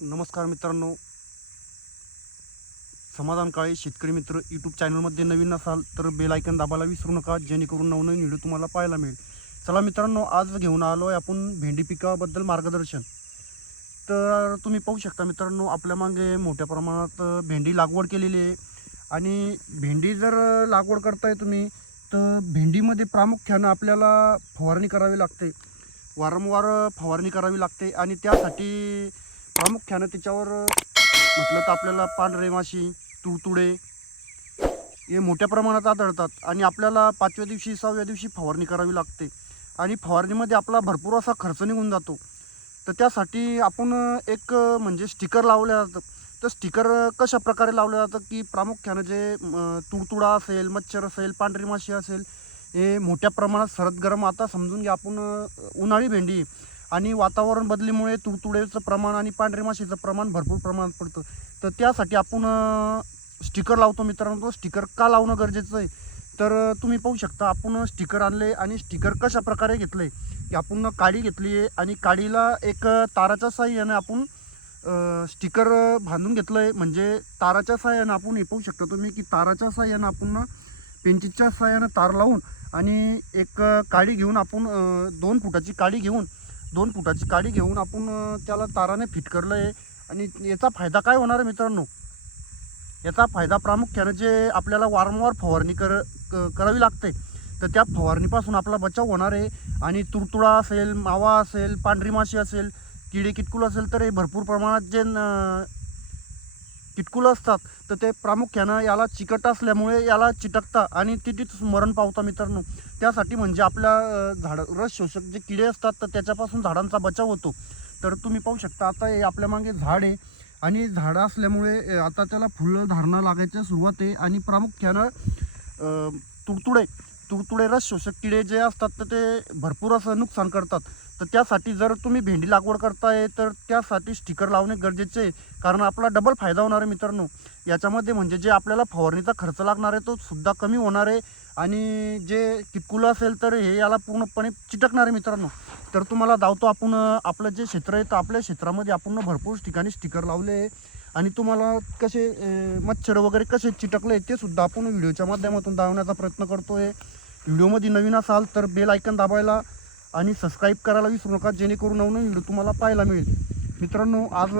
नमस्कार मित्रांनो, समाधान काळे शेतकरी मित्र यूट्यूब चॅनलमध्ये नवीन असाल तर बेल आयकन दाबायला विसरू नका, जेणेकरून नवनवीन व्हिडिओ तुम्हाला पाहायला मिळेल. चला मित्रांनो, आज घेऊन आलो आहे आपण भेंडी पिकाबद्दल मार्गदर्शन. तर तुम्ही पाहू शकता मित्रांनो, आपल्या मागे मोठ्या प्रमाणात भेंडी लागवड केलेली आहे. आणि भेंडी जर लागवड करताय तुम्ही, तर भेंडीमध्ये प्रामुख्यानं आपल्याला फवारणी करावी लागते, वारंवार फवारणी करावी लागते. आणि त्यासाठी प्रामुख्यानं त्याच्यावर म्हटलं तर आपल्याला पांढरे माशी, तुडतुडे हे मोठ्या प्रमाणात आढळतात. आणि आपल्याला 5व्या दिवशी 6व्या दिवशी फवारणी करावी लागते. आणि फवारणीमध्ये आपला भरपूर असा खर्च निघून जातो. तर त्यासाठी आपण एक म्हणजे स्टिकर लावलं जातं. तर स्टिकर कशा प्रकारे लावलं जातं की प्रामुख्यानं जे तुडतुडा असेल, मच्छर असेल, पांढरी माशी असेल, हे मोठ्या प्रमाणात सरद गरम, आता समजून घ्या आपण उन्हाळी भेंडी आणि वातावरण बदलीमुळे तुडतुड्याचं प्रमाण आणि पांढरी माशीचं प्रमाण भरपूर प्रमाणात पडतं. तर त्यासाठी आपण स्टिकर लावतो मित्रांनो. तो स्टिकर का लावणं गरजेचं आहे, तर तुम्ही पाहू शकता आपण स्टिकर आणले. आणि स्टिकर कशा प्रकारे घेतलं आहे की आपण काडी घेतली आहे आणि काडीला एक ताराच्या साहाय्याने आपण स्टिकर बांधून घेतलं आहे. म्हणजे ताराच्या साहाय्यानं आपण हे पाहू शकता तुम्ही की ताराच्या साहाय्यानं आपण पेंचीच्या साहाय्यानं तार लावून आणि एक काडी घेऊन आपण 2 फुटाची काडी घेऊन 2 फुटाची काडी घेऊन आपण त्याला ताराने फिट करलं आहे. आणि याचा फायदा काय होणार आहे मित्रांनो, याचा फायदा प्रामुख्यानं जे आपल्याला वारंवार फवारणी करावी लागते, तर त्या फवारणीपासून आपला बचाव होणार आहे. आणि तुडतुडा असेल, मावा असेल, पांढरी माशी असेल, किडे किटकुल असेल, तर हे भरपूर प्रमाणात जे किटकुलं असतात, तर ते प्रामुख्यानं याला चिकट असल्यामुळे याला चिटकता आणि तिथेच मरण पावता मित्रांनो. त्यासाठी म्हणजे आपल्या रस शोषक जे किडे असतात, तर त्याच्यापासून झाडांचा बचाव होतो. तर तुम्ही पाहू शकता, आता हे आपल्या मागे झाड आहे आणि झाडं असल्यामुळे आता त्याला फुलं धारणं लागायची सुरुवात आहे. आणि प्रामुख्यानं तुडतुडे तुडतुडे रस शोषक किडे जे असतात, तर ते भरपूर असं नुकसान करतात. तर त्यासाठी जर तुम्ही भेंडी लागवड करताय, तर त्यासाठी स्टिकर लावणे गरजेचे आहे. कारण आपला डबल फायदा होणार आहे मित्रांनो याच्यामध्ये. म्हणजे जे आपल्याला फवारणीचा खर्च लागणार आहे तो सुद्धा कमी होणार आहे. आणि जे किटकुलं असेल, तर हे याला पूर्णपणे चिटकणार आहे मित्रांनो. तर तुम्हाला धावतो आपण आपलं जे क्षेत्र आहे, तर आपल्या क्षेत्रामध्ये आपण भरपूर ठिकाणी स्टिकर लावले आहे. आणि तुम्हाला कसे मच्छर वगैरे कसे चिटकले ते सुद्धा आपण व्हिडिओच्या माध्यमातून दाखवण्याचा प्रयत्न करतोय. व्हिडिओमध्ये नवीन असाल तर बेल आयकन दाबायला आणि सबस्क्राईब करायला विसरू नका, जेणेकरून नवनवीन व्हिडिओ तुम्हाला पाहायला मिळेल. मित्रांनो, आज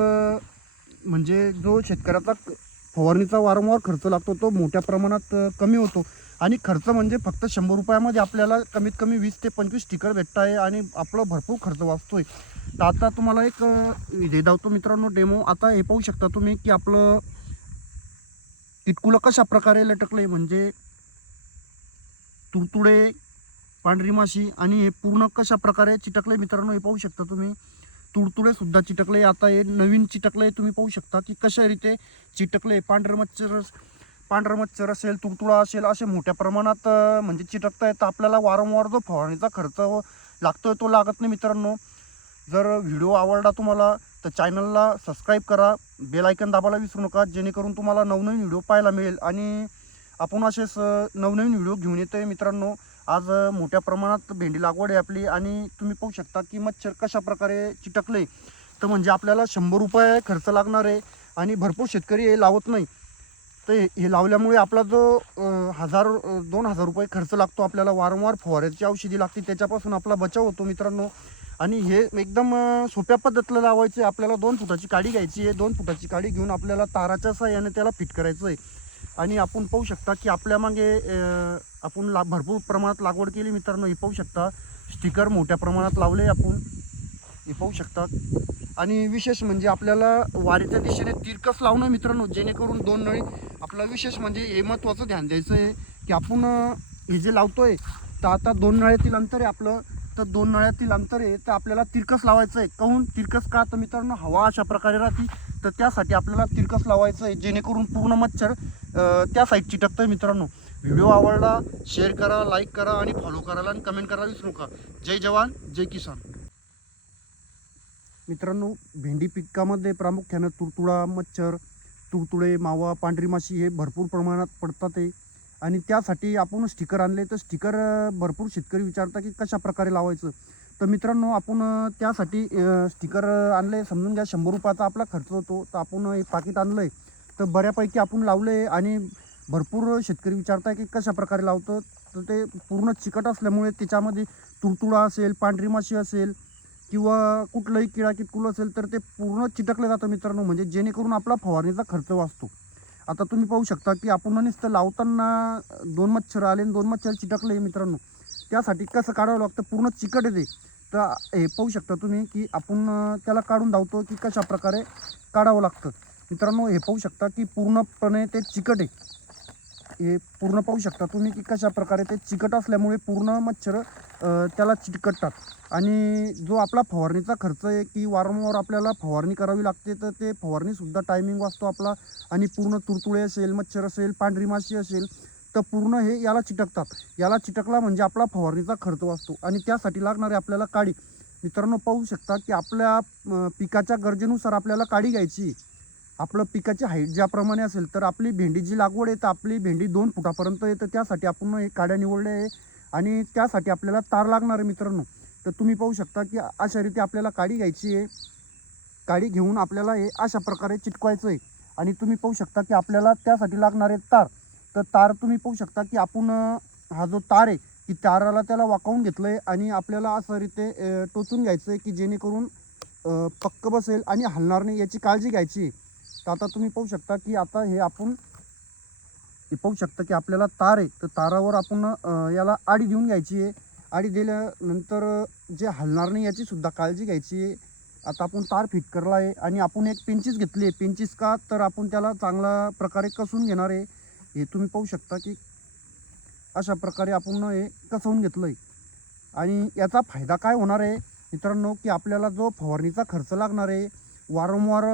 म्हणजे जो शेतकऱ्याचा फवारणीचा वारंवार खर्च लागतो, तो मोठ्या प्रमाणात कमी होतो. आणि खर्च म्हणजे फक्त 100 रुपयामध्ये आपल्याला कमीत कमी 20 ते 25 स्टिकर भेटत आहे आणि आपला भरपूर खर्च वाचतोय. तर आता तुम्हाला एक हे दावतो मित्रांनो डेमो. आता हे पाहू शकता तुम्ही की आपलं किटकुलं कशा प्रकारे लटकलं आहे. म्हणजे तुडतुडे, पांढरी माशी आणि हे पूर्ण कशा प्रकारे चिटकले मित्रांनो, हे पाहू शकता तुम्ही. तुडतुडे सुद्धा चिटकले. आता हे नवीन चिटकले, तुम्ही पाहू शकता की कशा रीते चिटकले. पांढरं मच्छर असेल, तुडतुडा असेल, असे मोठ्या प्रमाणात म्हणजे चिटकता येतं. आपल्याला वारंवार जो फवारणीचा खर्च लागतोय तो लागत नाही मित्रांनो. जर व्हिडिओ आवडला तुम्हाला, तर चॅनलला सबस्क्राईब करा, बेल आयकन दाबायला विसरू नका, जेणेकरून तुम्हाला नवनवीन व्हिडिओ पाहायला मिळेल. आणि आपण असेच नवनवीन व्हिडिओ घेऊन येतोय मित्रांनो. आज मोठ्या प्रमाणात भेंडी लागवड आहे आपली. आणि तुम्ही पाहू शकता की मच्छर कशा प्रकारे चिटकले. तर म्हणजे आपल्याला 100 रुपये खर्च लागणार आहे आणि भरपूर शेतकरी हे लावत नाही. तर हे लावल्यामुळे आपला जो 1000-2000 रुपये खर्च लागतो, आपल्याला वारंवार फवाराची औषधी लागते, त्याच्यापासून आपला बचाव होतो मित्रांनो. आणि हे एकदम सोप्या पद्धतीला लावायचं आहे. आपल्याला 2 फुटाची काडी घ्यायची आहे. 2 फुटाची काडी घेऊन आपल्याला ताराच्या साहाय्याने त्याला फिट करायचं आहे. आणि आपण पाहू शकता की आपल्या मागे आपण भरपूर प्रमाणात लागवड केली मित्रांनो. हे पाहू शकता, स्टिकर मोठ्या प्रमाणात लावले आपण, हे पाहू शकता. आणि विशेष म्हणजे आपल्याला वारीच्या दिशेने तिरकस लावणं मित्रांनो, जेणेकरून 2 नळी. आपला विशेष म्हणजे हे महत्त्वाचं ध्यान द्यायचं आहे की आपण हे जे लावतोय, तर आता 2 नळ्यातील अंतर आहे आपलं. तर 2 नळ्यातील अंतर आहे, तर आपल्याला तिरकस लावायचं आहे. काहून तिरकस का, तर मित्रांनो हवा अशा प्रकारे राहते, तर त्यासाठी आपल्याला तिरकस लावायचं आहे, जेणेकरून पूर्ण मच्छर त्या साईड चिटकतं आहे मित्रांनो. व्हिडिओ आवडला शेअर करा, लाईक करा आणि फॉलो करायला आणि कमेंट करायला विसरू नका. जय जवान जय किसान. मित्रांनो, भेंडी पिकामध्ये प्रामुख्यानं तुडतुडा, मच्छर, तुडतुडे, मावा, पांढरी माशी हे भरपूर प्रमाणात पडतात आहे. आणि त्यासाठी आपण स्टिकर आणले. तर स्टिकर भरपूर शेतकरी विचारतात की कशा प्रकारे लावायचं. तर मित्रांनो आपण त्यासाठी स्टिकर आणले, समजून घ्या 100 रुपयाचा आपला खर्च होतो. तर आपण एक पाकिट आणलं आहे, तर बऱ्यापैकी आपण लावलं आहे. आणि भरपूर शेतकरी विचारताय की कशा प्रकारे लावतं. तर ते पूर्ण चिकट असल्यामुळे त्याच्यामध्ये तुडतुडा असेल, पांढरी माशी असेल किंवा कुठलंही किडा किटकुल असेल तर ते पूर्ण चिटकलं जातं मित्रांनो, म्हणजे जेणेकरून आपला फवारणीचा खर्च वाचतो. आता तुम्ही पाहू शकता की आपण नुसतं लावताना 2 मच्छर आले आणि 2 मच्छर चिटकले मित्रांनो. त्यासाठी कसं काढावं लागतं, पूर्ण चिकट येते. तर हे पाहू शकता तुम्ही की आपण त्याला काढून धावतो की कशा प्रकारे काढावं लागतं. मित्रांनो हे पाहू शकता की पूर्णपणे ते चिकट आहे. हे पूर्ण पाहू शकता तुम्ही की कशा प्रकारे ते चिकट असल्यामुळे पूर्ण मच्छर त्याला चिकटतात. आणि जो आपला फवारणीचा खर्च आहे की वारंवार आपल्याला फवारणी करावी लागते, तर ते फवारणीसुद्धा टायमिंग वाचतो आपला. आणि पूर्ण तुडतुडे असेल, मच्छर असेल, पांढरी माशी असेल तर पूर्ण हे याला चिटकतात. याला चिटकला म्हणजे आपला फवारणीचा खर्च वाचतो. आणि त्यासाठी लागणारे आपल्याला काडी मित्रांनो पाहू शकता की आपल्या पिकाच्या गरजेनुसार आपल्याला काडी घ्यायची. आपलं पिकाची हाईट ज्याप्रमाणे असेल, तर आपली भेंडी जी लागवड आहे तर आपली भेंडी 2 फुटापर्यंत येतं. त्यासाठी आपण हे काड्या निवडल्या आहे. आणि त्यासाठी आपल्याला तार लागणार आहे मित्रांनो. तर तुम्ही पाहू शकता की अशा रीती आपल्याला काडी घ्यायची आहे. काडी घेऊन आपल्याला हे अशा प्रकारे चिटकवायचं आहे. आणि तुम्ही पाहू शकता की आपल्याला त्यासाठी लागणारे तार. तर तार तुम्ही पाहू शकता की आपण हा जो तार आहे की ताराला त्याला वाकावून घेतलं आहे आणि आपल्याला असं रीते टोचून घ्यायचं आहे की जेणेकरून पक्क बसेल आणि हलणार नाही, याची काळजी घ्यायची आहे. तर आता तुम्ही पाहू शकता की आता हे आपण हे पाहू शकता की आपल्याला तार आहे, तर तारावर आपण याला आडी देऊन घ्यायची आहे. आडी दिल्यानंतर जे हलणार नाही याची सुद्धा काळजी घ्यायची आहे. आता आपण तार फिट करला आहे आणि आपण एक पेंचीस घेतली आहे. पेंचीस का तर आपण त्याला चांगल्या प्रकारे कसून घेणार आहे. हे तुम्ही पाहू शकता की अशा प्रकारे आपण हे कसवून घेतलं आहे. आणि याचा फायदा काय होणार आहे मित्रांनो की आपल्याला जो फवारणीचा खर्च लागणार आहे, वारंवार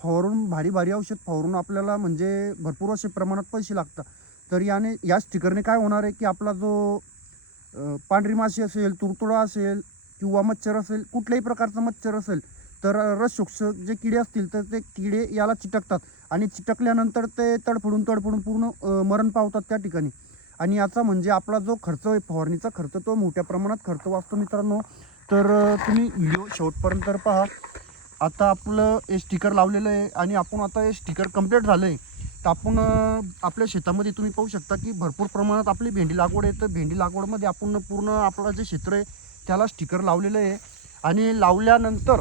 फवारून भारी भारी औषध फवारून आपल्याला म्हणजे भरपूर असे प्रमाणात पैसे लागतात. तर या स्टिकरने काय होणार आहे की आपला जो पांढरी माशी असेल, तुडतुडा असेल किंवा मच्छर असेल, कुठल्याही प्रकारचं मच्छर असेल तर रसशोषक जे किडे असतील तर ते किडे याला चिटकतात. आणि चिटकल्यानंतर ते तडफडून पूर्ण मरण पावतात त्या ठिकाणी. आणि याचा म्हणजे आपला जो खर्च आहे फवारणीचा खर्च, तो मोठ्या प्रमाणात खर्च वाचतो मित्रांनो. तर तुम्ही व्हिडिओ शेवटपर्यंत पहा. आता आपलं हे स्टिकर लावलेलं आहे आणि आपण आता हे स्टिकर कंप्लीट झालं आहे. तर आपण आपल्या शेतामध्ये तुम्ही पाहू शकता की भरपूर प्रमाणात आपली भेंडी लागवड आहे. तर भेंडी लागवडमध्ये आपण पूर्ण आपलं जे क्षेत्र आहे त्याला स्टिकर लावलेलं आहे. आणि लावल्यानंतर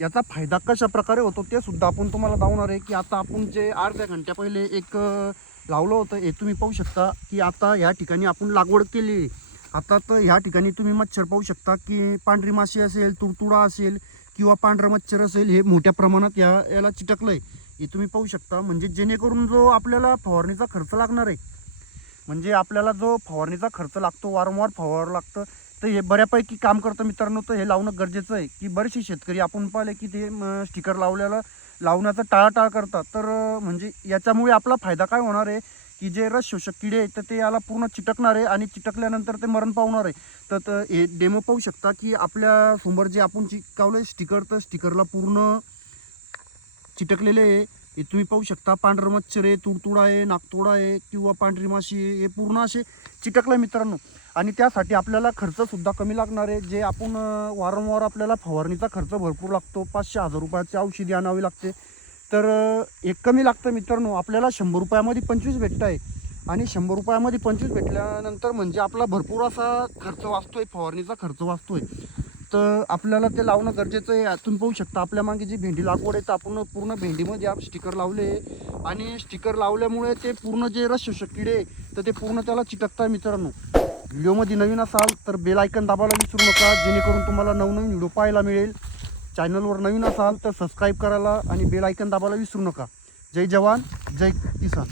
याचा फायदा कशा प्रकारे होतो ते सुद्धा आपण तुम्हाला दाखवणार आहे. की आता आपण जे अर्ध्या घंट्या पहिले एक लावलं होतं, हे तुम्ही पाहू शकता की आता ह्या ठिकाणी आपण लागवड केली आहे. आता तर ह्या ठिकाणी तुम्ही मच्छर पाहू शकता की पांढरी माशी असेल, तुडतुडा असेल किंवा पांढरं मच्छर असेल, हे मोठ्या प्रमाणात याला चिटकलं आहे. हे तुम्ही पाहू शकता. म्हणजे जेणेकरून जो आपल्याला फवारणीचा खर्च लागणार आहे, म्हणजे आपल्याला जो फवारणीचा खर्च लागतो, वारंवार फवारावं लागतं, तर हे बऱ्यापैकी काम करतं मित्रांनो. तर हे लावणं गरजेचं आहे. की बरेचसे शेतकरी आपण पाहिले की ते स्टिकर लावण्याचा टाळाटाळ करतात. तर म्हणजे याच्यामुळे आपला फायदा काय होणार आहे की जे रस शोषक किडे आहेत तर ते याला पूर्ण चिटकणार आहे आणि चिटकल्यानंतर ते मरण पावणार आहे. तर हे डेमो पाहू शकता की आपल्या समोर जे आपण चिटकावलं स्टिकर, तर स्टिकरला पूर्ण चिटकलेले आहे. हे तुम्ही पाहू शकता. पांढरं मच्छर आहे, तुडतुडा आहे, नाकतोडा आहे किंवा पांढरी माशी आहे, हे पूर्ण असे चिटकलं मित्रांनो. आणि त्यासाठी आपल्याला खर्चसुद्धा कमी लागणार आहे. जे आपण वारंवार आपल्याला फवारणीचा खर्च भरपूर लागतो, 500-1000 रुपयाची औषधी आणावी लागते. तर एक कमी लागतं मित्रांनो. आपल्याला 100 रुपयामध्ये 25 भेटत आहे. आणि 100 रुपयामध्ये 25 भेटल्यानंतर म्हणजे आपला भरपूर असा खर्च वाचतोय, फवारणीचा खर्च वाचतोय. तर आपल्याला ते लावणं गरजेचं आहे. तुम्ही पाहू शकता आपल्या मागे जी भेंडी लागवड आहे तर आपण पूर्ण भेंडीमध्ये स्टिकर लावले. आणि स्टिकर लावल्यामुळे ते पूर्ण जे रस शोषक किडे तर ते पूर्ण त्याला चिटकतात मित्रांनो. व्हिडिओमध्ये नवीन असाल तर बेल आयकन दाबायला विसरू नका, जेणेकरून तुम्हाला नवनवीन व्हिडिओ पाहायला मिळेल. चॅनलवर नवीन असाल तर सबस्क्राईब करायला आणि बेल आयकन दाबायला विसरू नका. जय जवान, जय किसान.